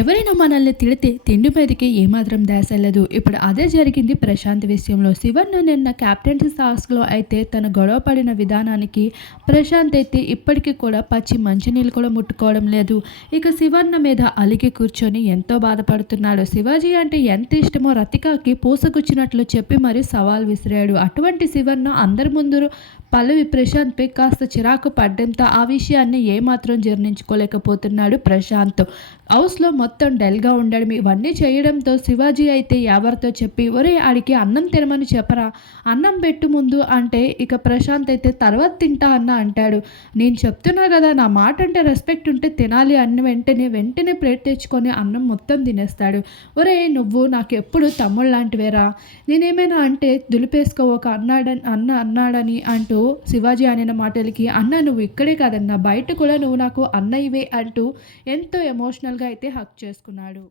ఎవరైనా మనల్ని తిడితే తిండి మీదకి ఏమాత్రం దాసెళ్ళదు ఇప్పుడు అదే జరిగింది ప్రశాంత్ విషయంలో. శివన్ను నిన్న క్యాప్టెన్సీ టాస్క్లో అయితే తన గొడవ పడిన విధానానికి ప్రశాంత్ అయితే ఇప్పటికీ కూడా పచ్చి మంచినీళ్ళు కూడా ముట్టుకోవడం లేదు. ఇక శివన్న మీద అలిగి కూర్చొని ఎంతో బాధపడుతున్నాడు. శివాజీ అంటే ఎంత ఇష్టమో రతికాకి పూసగుచ్చినట్లు చెప్పి మరి సవాల్ విసిరాడు. అటువంటి శివన్న అందరి ముందు పల్లవి ప్రశాంత్పై కాస్త చిరాకు పడ్డంతో ఆ విషయాన్ని ఏమాత్రం జీర్ణించుకోలేకపోతున్నాడు ప్రశాంత్. హౌస్లో మొత్తం డల్గా ఉండడం ఇవన్నీ చేయడంతో శివాజీ అయితే ఎవరితో చెప్పి ఒరే ఆడికి అన్నం తినమని చెప్పరా? అన్నం పెట్టు ముందు అంటే ఇక ప్రశాంత్ అయితే తర్వాత తింటా అన్న అంటాడు. నేను చెప్తున్నా కదా నా మాట అంటే రెస్పెక్ట్ ఉంటే తినాలి అన్న వెంటనే వెంటనే ప్లేట్ తెచ్చుకొని అన్నం మొత్తం తినేస్తాడు. ఒరే నువ్వు నాకు ఎప్పుడు తమ్ముళ్ళ లాంటివేరా నేనేమైనా అంటే దులిపేసుకో ఒక అన్నాడని అన్న అన్నాడని అంటూ శివాజీ అనిన మాటలకి అన్న నువ్వు ఇక్కడే కాదన్న బయట కూడా నువ్వు నాకు అన్నయ్యవే అంటూ ఎంతో ఎమోషనల్గా అయితే హక్ చేసుకున్నాడు.